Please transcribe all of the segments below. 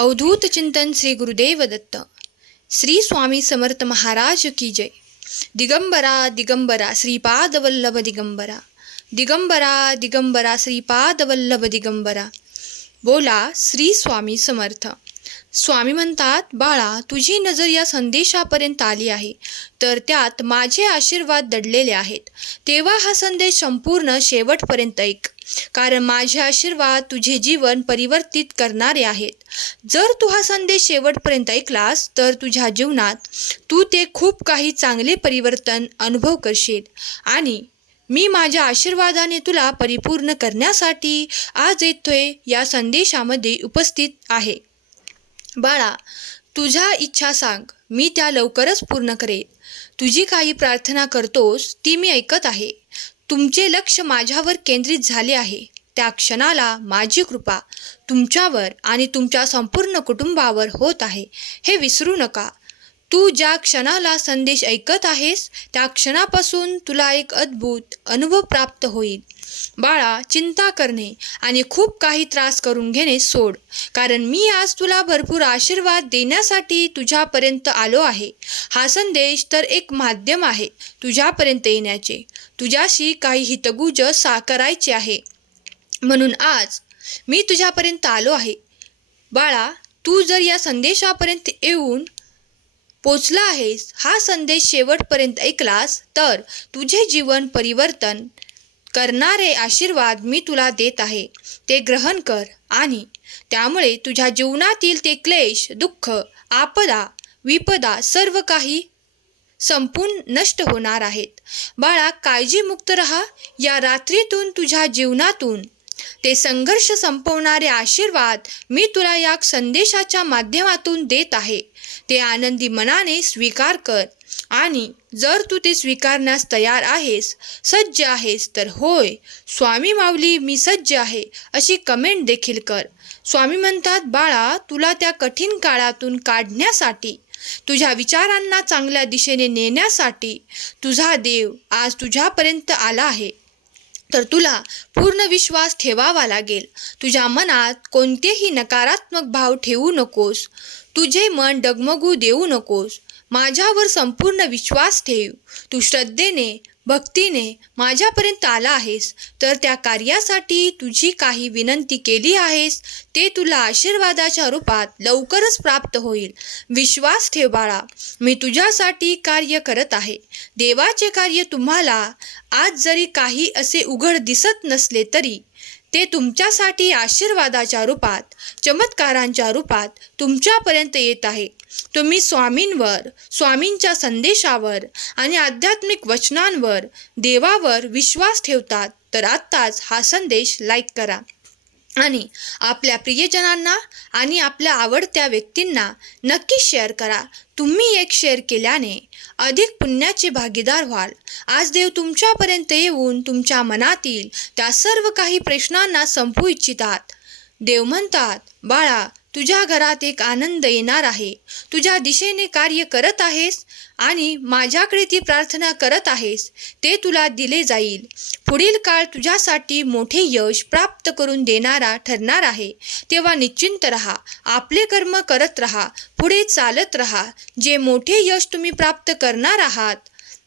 अवधूत चिंतन श्री गुरुदेव दत्त. श्री स्वामी समर्थ महाराज की जय. दिगंबरा दिगंबरा श्रीपाद वल्लभ दिगंबरा. दिगंबरा दिगंबरा श्रीपाद वल्लभ दिगंबरा. बोला श्री स्वामी समर्थ. स्वामी म्हणतात बाळा तुझी नजर या संदेशापर्यंत आली आहे. तर त्यात माझे आशीर्वाद दडलेले आहेत. तेव्हा हा संदेश संपूर्ण शेवटपर्यंत ऐक. कारण माझे आशीर्वाद तुझे जीवन परिवर्तित करणारे आहेत. जर तू हा संदेश शेवटपर्यंत ऐकलास तर तुझ्या जीवनात तू ते खूप काही चांगले परिवर्तन अनुभव करशील. आणि मी माझ्या आशीर्वादाने तुला परिपूर्ण करण्यासाठी आज येतोय या संदेशामध्ये उपस्थित आहे. बाळा तुझ्या इच्छा सांग. मी त्या लवकरच पूर्ण करेन. तुझी काही प्रार्थना करतोस ती मी ऐकत आहे. तुमचे लक्ष माझ्यावर केंद्रित झाले आहे. त्या क्षणाला माझी कृपा तुमच्यावर आणि तुमच्या संपूर्ण कुटुंबावर होत आहे. हे विसरू नका. तू ज्या क्षणाला संदेश ऐकत आहेस त्या क्षणापासून तुला एक अद्भुत अनुभव प्राप्त होईल. बाळा चिंता करणे आणि खूप काही त्रास करून घेणे सोड. कारण मी आज तुला भरपूर आशीर्वाद देण्यासाठी तुझ्यापर्यंत आलो आहे. हा संदेश तर एक माध्यम आहे तुझ्यापर्यंत येण्याचे. तुझ्याशी काही हितगुज सा करायचे आहे. म्हणून आज मी तुझ्यापर्यंत आलो आहे. बाळा तू जर या संदेशापर्यंत येऊन पोचला आहेस हा संदेश शेवटपर्यंत ऐकलास तर तुझे जीवन परिवर्तन करणारे आशीर्वाद मी तुला देत आहे. ते ग्रहण कर आणि त्यामुळे तुझ्या जीवनातील ते क्लेश दुःख आपदा विपदा सर्व काही संपून नष्ट होणार आहेत. बाळा काळजीमुक्त रहा. या रात्रीतून तुझ्या जीवनातून ते संघर्ष संपवणारे आशीर्वाद मी तुला या संदेशाच्या माध्यमातून देत आहे. ते आनंदी मनाने स्वीकार कर. आणि जर तू ते स्वीकारण्यास तयार आहेस सज्ज आहेस तर होय स्वामी माऊली मी सज्ज आहे अशी कमेंट देखील कर. स्वामी म्हणतात बाळा तुला त्या कठीण काळातून काढण्यासाठी तुझ्या विचारांना चांगल्या दिशेने नेण्यासाठी तुझा देव आज तुझ्यापर्यंत आला आहे. तर तुला पूर्ण विश्वास ठेवावा लागेल. तुझ्या मनात कोणतेही नकारात्मक भाव ठेवू नकोस. तुझे मन डगमगू देऊ नकोस. माझ्यावर संपूर्ण विश्वास ठेव. तू श्रद्धेने भक्तीने माझ्यापर्यंत आला आहेस तर त्या कार्यासाठी तुझी काही विनंती केली आहेस ते तुला आशीर्वादाच्या रूपात लवकरच प्राप्त होईल. विश्वास ठेव बाळा मी तुझ्यासाठी कार्य करत आहे. देवाचे कार्य तुम्हाला आज जरी काही असे उघड दिसत नसले तरी ते तुमच्यासाठी आशीर्वादाच्या रूपात चमत्कारांच्या रूपात तुमच्यापर्यंत येत आहे. तुम्ही स्वामींवर स्वामींच्या संदेशावर आणि आध्यात्मिक वचनांवर देवावर विश्वास ठेवतात तर आत्ताच हा संदेश लाईक करा. आणि आपल्या प्रियजनांना आणि आपल्या आवडत्या व्यक्तींना नक्की शेअर करा. तुम्ही एक शेअर केल्याने अधिक पुण्याचे भागीदार व्हाल. आज देव तुमच्यापर्यंत येऊन तुमच्या मनातील त्या सर्व काही प्रश्नांना संपू इच्छितात. देव म्हणतात बाळा तुझ्या घरात एक आनंद येणार आहे. तुझ्या दिशेने कार्य करत आहेस आणि माझ्याकडे ती प्रार्थना करत आहेस. ते तुला दिले जाईल. पुढील काळ तुझ्यासाठी मोठे यश प्राप्त करून देणारा ठरणार आहे. तेव्हा निश्चिंत रहा. आपले कर्म करत रहा. पुढे चालत रहा. जे मोठे यश तुम्ही प्राप्त करणार आहात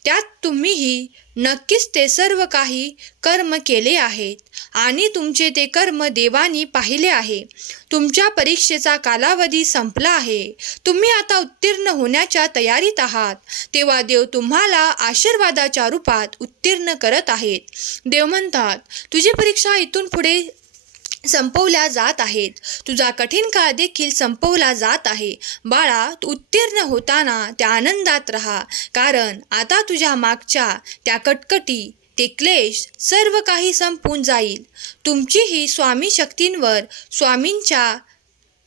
त्यात तुम्हीही नक्कीच ते सर्व काही कर्म केले आहेत आणि तुमचे ते कर्म देवानी पाहिले आहे. तुमच्या परीक्षेचा कालावधी संपला आहे. तुम्ही आता उत्तीर्ण होण्याच्या तयारीत आहात. तेव्हा देव तुम्हाला आशीर्वादाच्या रूपात उत्तीर्ण करत आहेत. देव म्हणतात तुझी परीक्षा इथून पुढे संपवल्या जात आहेत. तुझा कठीण काळ देखील संपवला जात आहे. बाळा तू उत्तीर्ण होताना त्या आनंदात राहा. कारण आता तुझ्या मागच्या त्या कटकटी ते क्लेश सर्व काही संपून जाईल. तुमची ही स्वामी शक्तींवर स्वामींच्या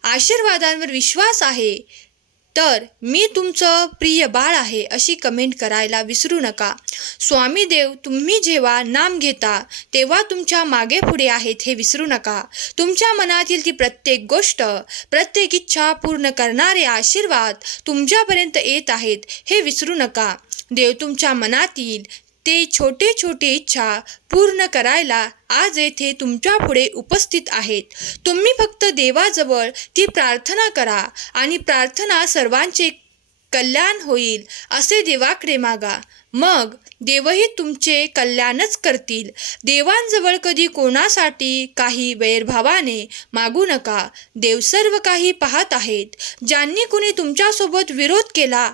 आशीर्वादांवर विश्वास आहे. तर मी तुमचं प्रिय बाळ आहे अशी कमेंट करायला विसरू नका. स्वामी देव तुम्ही जेव्हा नाम घेता तेव्हा तुमच्या मागे पुढे आहेत हे विसरू नका. तुमच्या मनातील ती प्रत्येक गोष्ट प्रत्येक इच्छा पूर्ण करणारे आशीर्वाद तुमच्यापर्यंत येत आहेत हे विसरू नका. देव तुमच्या मनातील ते छोटे छोटे इच्छा पूर्ण करायला आज येथे तुमच्यापुढे उपस्थित आहेत. तुम्ही फक्त देवाजवळ ती प्रार्थना करा आणि प्रार्थना सर्वांचे कल्याण होईल असे देवाकडे मागा. मग देवही तुमचे कल्याणच करतील. देवांजवळ कधी कोणासाठी काही वैरभावाने मागू नका. देव सर्व काही पाहत आहेत. ज्यांनी कुणी तुमच्यासोबत विरोध केला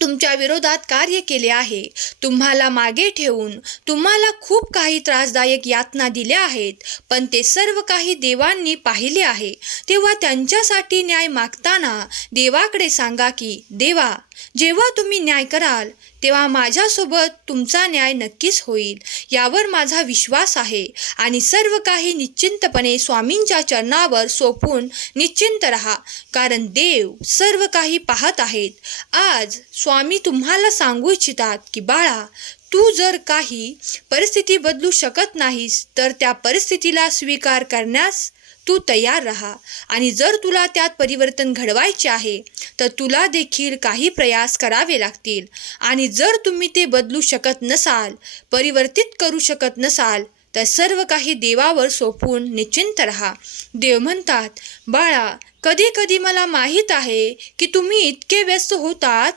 तुमच्या विरोधात कार्य केले आहे. तुम्हाला मागे ठेवून तुम्हाला खूप काही त्रासदायक यातना दिल्या आहेत. पण ते सर्व काही देवांनी पाहिले आहे. तेव्हा त्यांच्यासाठी न्याय मागताना देवाकडे सांगा की देवा जेव्हा तुम्ही न्याय कराल तेव्हा माझ्यासोबत तुमचा न्याय नक्कीच होईल यावर माझा विश्वास आहे आणि सर्व काही निश्चिंतपणे स्वामींच्या चरणावर सोपून निश्चिंत रहा कारण देव सर्व काही पाहत आहेत. आज स्वामी तुम्हाला सांगू इच्छितात की बाळा तू जर काही परिस्थिती बदलू शकत नाहीस तर त्या परिस्थितीला स्वीकार करण्यास तू तयार राहा. आणि जर तुला त्यात परिवर्तन घडवायचे आहे तर तुला देखील काही प्रयास करावे लागतील. आणि जर तुम्ही ते बदलू शकत नसाल परिवर्तित करू शकत नसाल तर सर्व काही देवावर सोपून निश्चिंत राहा. देव म्हणतात बाळा कधी कधी मला माहीत आहे की तुम्ही इतके व्यस्त होतात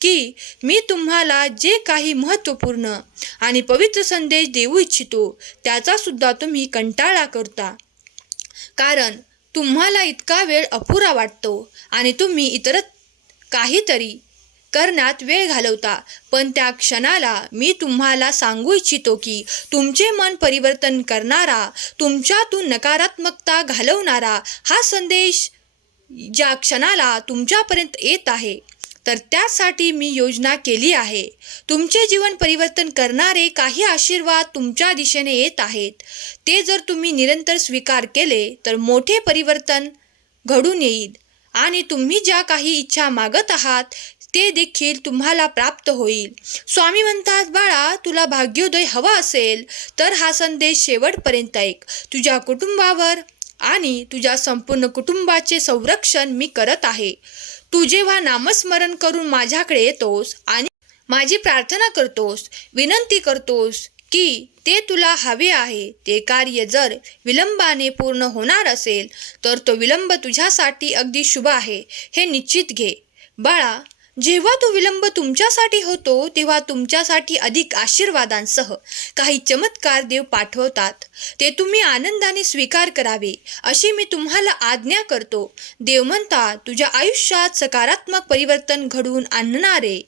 की मी तुम्हाला जे काही महत्त्वपूर्ण आणि पवित्र संदेश देऊ इच्छितो त्याचासुद्धा तुम्ही कंटाळा करता. कारण तुम्हाला इतका वेळ अपुरा वाटतो आणि तुम्ही इतर काहीतरी करण्यात वेळ घालवता. पण त्या क्षणाला मी तुम्हाला सांगू इच्छितो की तुमचे मन परिवर्तन करणारा तुमच्यातून नकारात्मकता घालवणारा हा संदेश ज्या क्षणाला तुमच्यापर्यंत येत आहे. तर त्यासाठी मी योजना केली आहे. तुमचे जीवन परिवर्तन करणारे काही आशीर्वाद तुमच्या दिशेने येत आहेत. ते जर तुम्ही निरंतर स्वीकार केले तर मोठे परिवर्तन घडून येईल. आणि तुम्ही ज्या काही इच्छा मागत आहात ते देखील तुम्हाला प्राप्त होईल. स्वामी म्हणतात बाळा तुला भाग्योदय हवा असेल तर हा संदेश शेवटपर्यंत ऐक. तुझ्या कुटुंबावर आणि तुझ्या संपूर्ण कुटुंबाचे संरक्षण मी करत आहे. तू जेव्हा नामस्मरण करून माझ्याकडे येतोस आणि माझी प्रार्थना करतोस विनंती करतोस की ते तुला हवे आहे ते कार्य जर विलंबाने पूर्ण होणार असेल तर तो विलंब तुझ्यासाठी अगदी शुभ आहे हे निश्चित घे. बाळा जेव्हा तो विलंब तुमच्यासाठी होतो तेव्हा तुमच्यासाठी अधिक आशीर्वादांसह काही चमत्कार देव पाठवतात. ते तुम्ही आनंदाने स्वीकार करावे अशी मी तुम्हाला आज्ञा करतो. देव म्हणता तुझ्या आयुष्यात सकारात्मक परिवर्तन घडवून आणणारे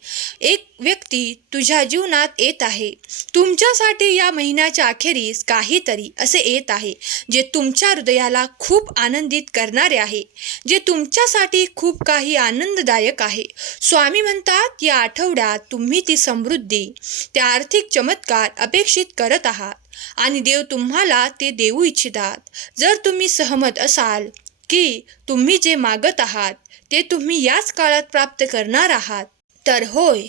एक व्यक्ती तुझ्या जीवनात येत आहे. तुमच्यासाठी या महिन्याच्या अखेरीस काहीतरी असे येत आहे जे तुमच्या हृदयाला खूप आनंदित करणारे आहे जे तुमच्यासाठी खूप काही आनंददायक आहे. स्वामी म्हणतात या आठवड्यात तुम्ही ती समृद्धी त्या आर्थिक चमत्कार अपेक्षित करत आहात आणि देव तुम्हाला ते देऊ इच्छितात. जर तुम्ही सहमत असाल की तुम्ही जे मागत आहात ते तुम्ही याच काळात प्राप्त करणार आहात तर होय.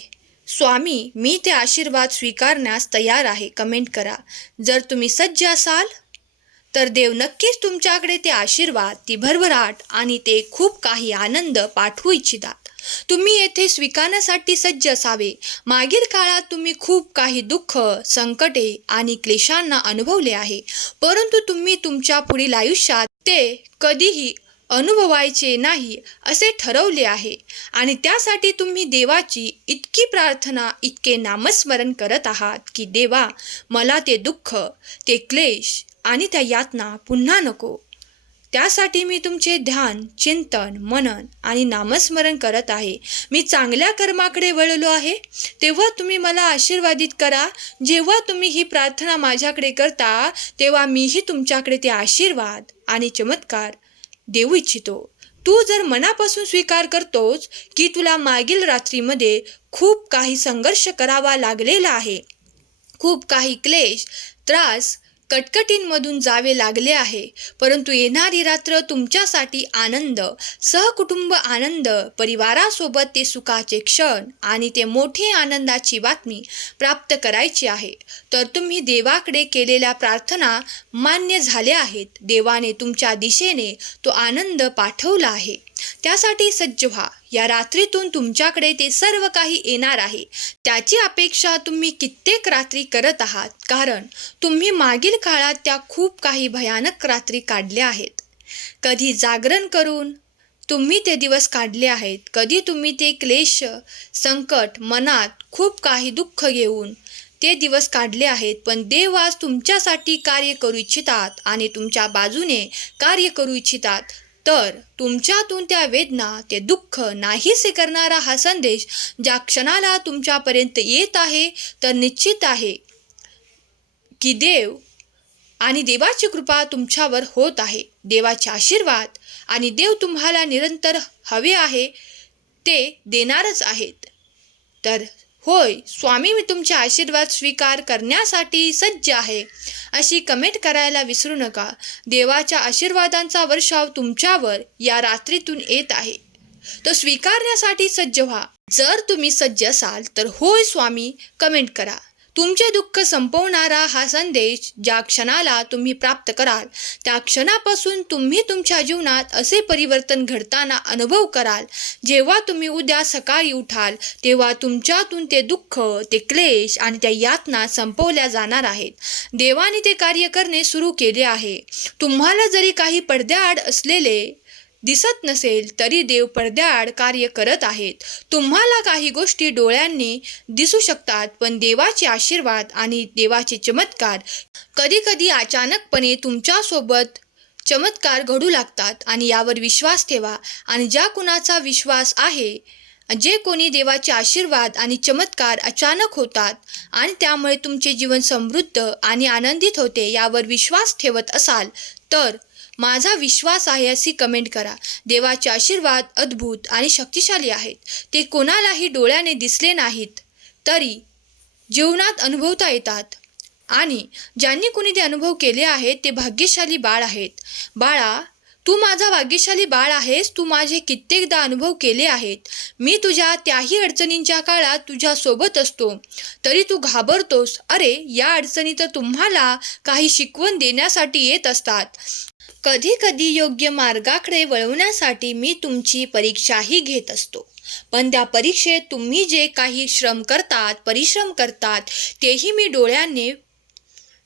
स्वामी मी ते आशीर्वाद स्वीकारण्यास तयार आहे. कमेंट करा. जर तुम्ही सज्ज असाल तर देव नक्कीच तुमच्याकडे ते आशीर्वाद ती भरभराट आणि ते खूप काही आनंद पाठवू इच्छितात. तुम्ही येथे स्वीकारण्यासाठी सज्ज असावे. मागील काळात तुम्ही खूप काही दुःख संकटे आणि क्लेशांना अनुभवले आहे. परंतु तुम्ही तुमच्या पुढील आयुष्यात ते कधीही अनुभवायचे नाही असे ठरवले आहे. आणि त्यासाठी तुम्ही देवाची इतकी प्रार्थना इतके नामस्मरण करत आहात की देवा मला ते दुःख ते क्लेश आणि त्या यातना पुन्हा नको. त्यासाठी मी तुमचे ध्यान चिंतन मनन आणि नामस्मरण करत आहे. मी चांगल्या कर्माकडे वळलो आहे. तेव्हा तुम्ही मला आशीर्वादित करा. जेव्हा तुम्ही ही प्रार्थना माझ्याकडे करता तेव्हा मीही तुमच्याकडे ते आशीर्वाद आणि चमत्कार देऊ इच्छितो. तू जर मनापासून स्वीकार करतोस की तुला मागील रात्रीमध्ये खूप काही संघर्ष करावा लागलेला आहे. खूप काही क्लेश त्रास कटकटींमधून जावे लागले आहे. परंतु येणारी रात्र तुमच्यासाठी आनंद सहकुटुंब आनंद परिवारासोबत ते सुखाचे क्षण आणि ते मोठे आनंदाची बातमी प्राप्त करायची आहे. तर तुम्ही देवाकडे केलेल्या प्रार्थना मान्य झाल्या आहेत. देवाने तुमच्या दिशेने तो आनंद पाठवला आहे. त्यासाठी सज्ज व्हा. या रात्रीतून तुमच्याकडे ते सर्व काही येणार आहे. त्याची अपेक्षा तुम्ही कित्येक रात्री करत आहात. कारण तुम्ही मागील काळात त्या खूप काही भयानक रात्री काढल्या आहेत. कधी जागरण करून तुम्ही ते दिवस काढले आहेत. कधी तुम्ही ते क्लेश संकट मनात खूप काही दुःख घेऊन ते दिवस काढले आहेत. पण देव आज तुमच्यासाठी कार्य करू इच्छितात आणि तुमच्या बाजूने कार्य करू इच्छितात. तर तुमच्यातून त्या वेदना ते दुःख नाहीसे करणारा हा संदेश ज्या क्षणाला तुमच्यापर्यंत येत आहे तर निश्चित आहे की देव आणि देवाची कृपा तुमच्यावर होत आहे. देवाचे आशीर्वाद आणि देव तुम्हाला निरंतर हवे आहे ते देणारच आहेत. तर होय स्वामी मी तुमचे आशीर्वाद स्वीकार करण्यासाठी सज्ज आहे. अशी कमेंट करायला विसरू नका. देवाच्या आशीर्वादांचा वर्षाव तुमच्यावर या रात्रीतून येत आहे. तो स्वीकारण्यासाठी सज्ज व्हा. जर तुम्ही सज्ज असाल तर होय स्वामी कमेंट करा. तुमचे दुःख संपवणारा हा संदेश ज्या क्षणाला तुम्ही प्राप्त कराल त्या क्षणापासून तुम्ही तुमच्या जीवनात असे परिवर्तन घडताना अनुभव कराल. जेव्हा तुम्ही उद्या सकाळी उठाल तेव्हा तुमच्यातून ते दुःख ते क्लेश आणि त्या यातना संपवल्या जाणार आहेत. देवाने ते कार्य करणे सुरू केले आहे. तुम्हाला जरी काही पडद्याआड असलेले दिसत नसेल तरी देव पडद्याआड कार्य करत आहेत. तुम्हाला काही गोष्टी डोळ्यांनी दिसू शकतात पण देवाचे आशीर्वाद आणि देवाचे चमत्कार कधीकधी अचानकपणे तुमच्यासोबत चमत्कार घडू लागतात आणि यावर विश्वास ठेवा. आणि ज्या कुणाचा विश्वास आहे जे कोणी देवाचे आशीर्वाद आणि चमत्कार अचानक होतात आणि त्यामुळे तुमचे जीवन समृद्ध आणि आनंदित होते यावर विश्वास ठेवत असाल तर माझा विश्वास आहे अशी कमेंट करा. देवाचे आशीर्वाद अद्भुत आणि शक्तिशाली आहेत. ते कोणालाही डोळ्याने दिसले नाहीत तरी जीवनात अनुभवता येतात. आणि ज्यांनी कुणी ते अनुभव केले आहेत ते भाग्यशाली बाळ आहेत. बाळा तू माझा भाग्यशाली बाळ आहेस तू माझे कित्येकदा अनुभव केले आहेत. मी तुझ्या त्याही अडचणींच्या काळात तुझ्या सोबत असतो. तरी तू घाबरतोस. अरे या अडचणी तर तुम्हाला काही शिकवण देण्यासाठी येत असतात. कधी कधी योग्य मार्गाकडे वळवण्यासाठी मी तुमची परीक्षाही घेत असतो. पण त्या परीक्षेत तुम्ही जे काही श्रम करतात परिश्रम करतात तेही मी डोळ्याने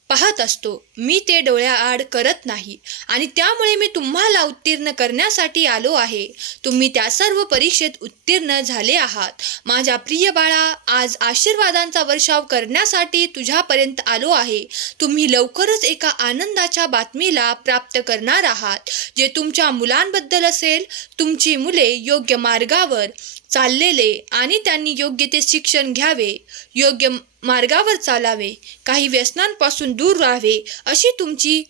पाहत असतो. मी ते डोळ्याआड करत नाही आणि त्यामुळे मी तुम्हाला उत्तीर्ण करण्यासाठी आलो आहे. तुम्ही त्या सर्व परीक्षेत उत्तीर्ण झाले आहात. माझ्या प्रिय बाळा आज आशीर्वादांचा वर्षाव करण्यासाठी तुझ्यापर्यंत आलो आहे. तुम्ही लवकरच एका आनंदाच्या बातमीला प्राप्त करणार आहात. जे तुमच्या मुलांबद्दल असेल तुमची मुले योग्य मार्गावर चाललेले आणि त्यांनी योग्य ते शिक्षण घ्यावे योग्य मार्गावर चालावे काही व्यसनांपासून दूर राहावे अशी तुमची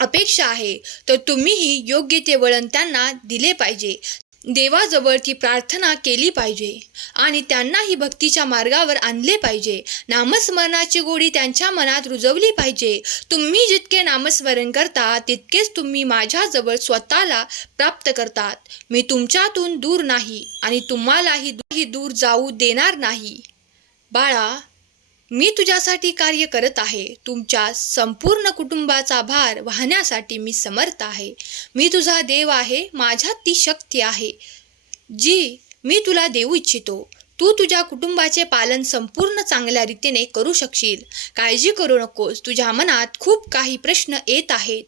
अपेक्षा आहे तर तुम्हीही योग्य ते वळण त्यांना दिले पाहिजे. देवाजवळ ती प्रार्थना केली पाहिजे आणि त्यांनाही भक्तीच्या मार्गावर आणले पाहिजे. नामस्मरणाची गोडी त्यांच्या मनात रुजवली पाहिजे. तुम्ही जितके नामस्मरण करता तितकेच तुम्ही माझ्याजवळ स्वतःला प्राप्त करतात. मी तुमच्यातून दूर नाही आणि तुम्हालाही दूरही दूर जाऊ देणार नाही. बाळा मी तुझ्यासाठी कार्य करत आहे. तुमच्या संपूर्ण कुटुंबाचा भार वाहण्यासाठी मी समर्थ आहे. मी तुझा देव आहे. माझ्यात ती शक्ती आहे जी मी तुला देऊ इच्छितो. तू तुझ्या कुटुंबाचे पालन संपूर्ण चांगल्या रीतीने करू शकशील. काळजी करू नकोस. तुझ्या मनात खूप काही प्रश्न येत आहेत.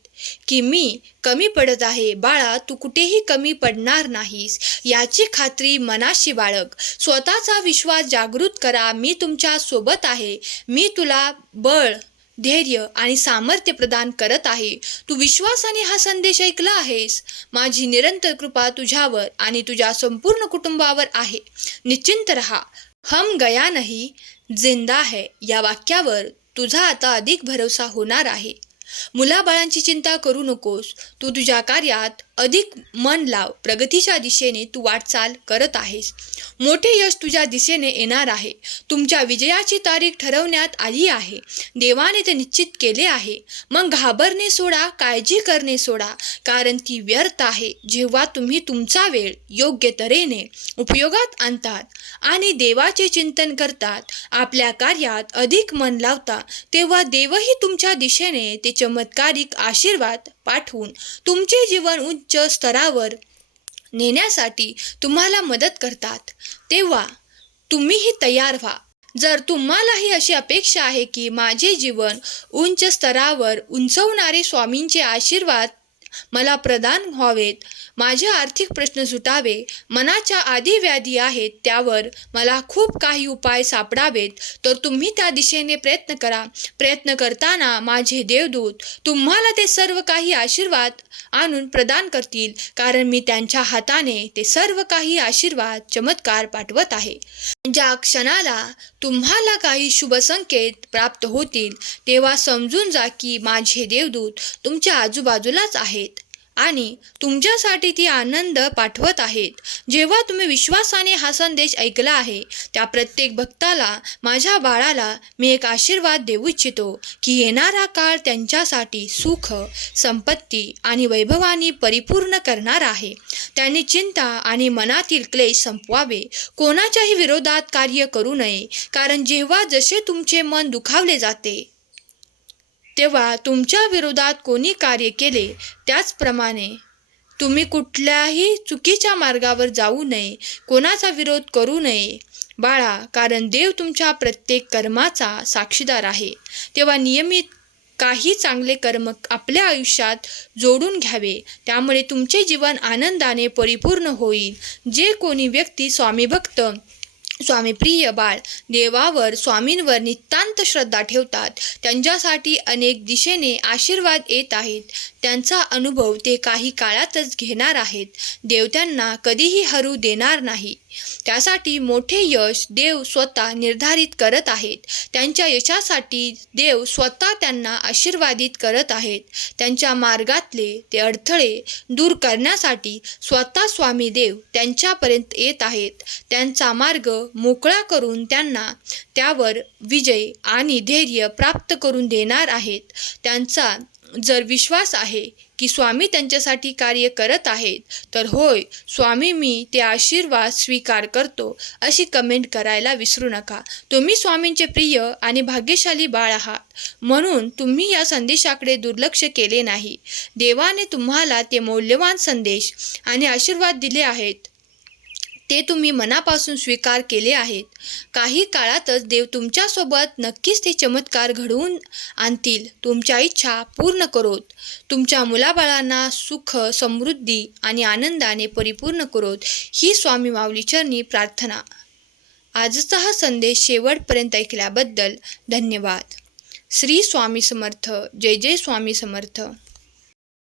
की मी कमी पडत आहे. बाळा तू कुठेही कमी पडणार नाहीस. याची खात्री मनाशी बाळग. स्वतःचा विश्वास जागृत करा. मी तुमच्यासोबत आहे. मी तुला बळ धैर्य आणि सामर्थ्य प्रदान करत आहे. तू विश्वासाने हा संदेश ऐकला आहेस. माझी निरंतर कृपा तुझ्यावर आणि तुझ्या संपूर्ण कुटुंबावर आहे. निश्चिंत रहा. हम गया नाही जिंदा है. या वाक्यावर तुझा आता अधिक भरोसा होणार आहे. मुलाबाळांची चिंता करू नकोस. तू तुझ्या कार्यात अधिक मन लाव प्रगतीच्या दिशेने तू वाटचाल करत आहेस. मोठे यश तुझ्या दिशेने येणार आहे. तुमच्या विजयाची तारीख ठरवण्यात आली आहे. देवाने ते निश्चित केले आहे. मग घाबरणे सोडा काळजी करणे सोडा कारण ती व्यर्थ आहे. जेव्हा तुम्ही तुमचा वेळ योग्य तऱ्हेने उपयोगात आणतात आणि देवाचे चिंतन करतात आपल्या कार्यात अधिक मन लावता तेव्हा देवही तुमच्या दिशेने ते चमत्कारिक आशीर्वाद पाठवून तुमचे जीवन उच्च स्तरावर नेण्यासाठी तुम्हाला मदत करतात. तेव्हा तुम्हीही तयार व्हा. जर तुम्हालाही अशी अपेक्षा आहे की माझे जीवन उंच स्तरावर उंचवणारे स्वामींचे आशीर्वाद मला प्रदान व्हावेत माझे आर्थिक प्रश्न सुटावे मनाच्या आधी व्याधी आहेत त्यावर मला खूप काही उपाय सापडावेत तर तुम्ही त्या दिशेने प्रयत्न करा. प्रयत्न करताना माझे देवदूत तुम्हाला ते सर्व काही आशीर्वाद आणून प्रदान करतील कारण मी त्यांच्या हाताने ते सर्व काही आशीर्वाद चमत्कार पाठवत आहे. ज्या क्षणाला तुम्हाला काही शुभ संकेत प्राप्त होतील तेव्हा समजून जा की माझे देवदूत तुमच्या आजूबाजूलाच आहेत. आणि तुमच्यासाठी ती आनंद पाठवत आहेत. जेव्हा तुम्ही विश्वासाने हा संदेश ऐकला आहे त्या प्रत्येक भक्ताला माझ्या बाळाला मी एक आशीर्वाद देऊ इच्छितो की येणारा काळ त्यांच्यासाठी सुख संपत्ती आणि वैभवानी परिपूर्ण करणार आहे. त्यांनी चिंता आणि मनातील क्लेश संपवावे. कोणाच्याही विरोधात कार्य करू नये कारण जेव्हा जसे तुमचे मन दुखावले जाते तेव्हा तुमच्या विरोधात कोणी कार्य केले? त्याचप्रमाणे तुम्ही कुठल्याही चुकीच्या मार्गावर जाऊ नये कोणाचा विरोध करू नये. बाळा कारण देव तुमच्या प्रत्येक कर्माचा साक्षीदार आहे. तेव्हा नियमित काही चांगले कर्म आपल्या आयुष्यात जोडून घ्यावे. त्यामुळे तुमचे जीवन आनंदाने परिपूर्ण होईल. जे कोणी व्यक्ती स्वामी स्वामीप्रिय स्वामी प्रिय बाळ देवावर स्वामींवर नितांत श्रद्धा ठेवतात. त्यांच्यासाठी अनेक दिशेने आशीर्वाद येत आहेत. त्यांचा अनुभव ते काही काळातच घेणार आहेत. देव त्यांना कधीही हरू देणार नाही. त्यासाठी मोठे यश देव स्वतः निर्धारित करत आहेत. त्यांच्या यशासाठी देव स्वतः त्यांना आशीर्वादित करत आहेत. त्यांच्या मार्गातले ते अडथळे दूर करण्यासाठी स्वतः स्वामी देव त्यांच्यापर्यंत येत आहेत. त्यांचा मार्ग मोकळा करून त्यांना त्यावर विजय आणि धैर्य प्राप्त करून देणार आहेत. त्यांचा जर विश्वास आहे की स्वामी त्यांच्यासाठी कार्य करत आहेत तर होय स्वामी मी ते आशीर्वाद स्वीकार करतो अशी कमेंट करायला विसरू नका. तुम्ही स्वामींचे प्रिय आणि भाग्यशाली बाळ आहात. म्हणून तुम्ही या संदेशाकडे दुर्लक्ष केले नाही. देवाने तुम्हाला ते मौल्यवान संदेश आणि आशीर्वाद दिले आहेत. ते तुम्ही मनापासून स्वीकार केले आहेत. काही काळातच देव तुमच्यासोबत नक्कीच ते चमत्कार घडवून आणतील. तुमच्या इच्छा पूर्ण करोत. तुमच्या मुलाबाळांना सुख समृद्धी आणि आनंदाने परिपूर्ण करोत. ही स्वामी माऊलीचरणी प्रार्थना. आजचा हा संदेश शेवटपर्यंत ऐकल्याबद्दल धन्यवाद. श्री स्वामी समर्थ. जय जय स्वामी समर्थ.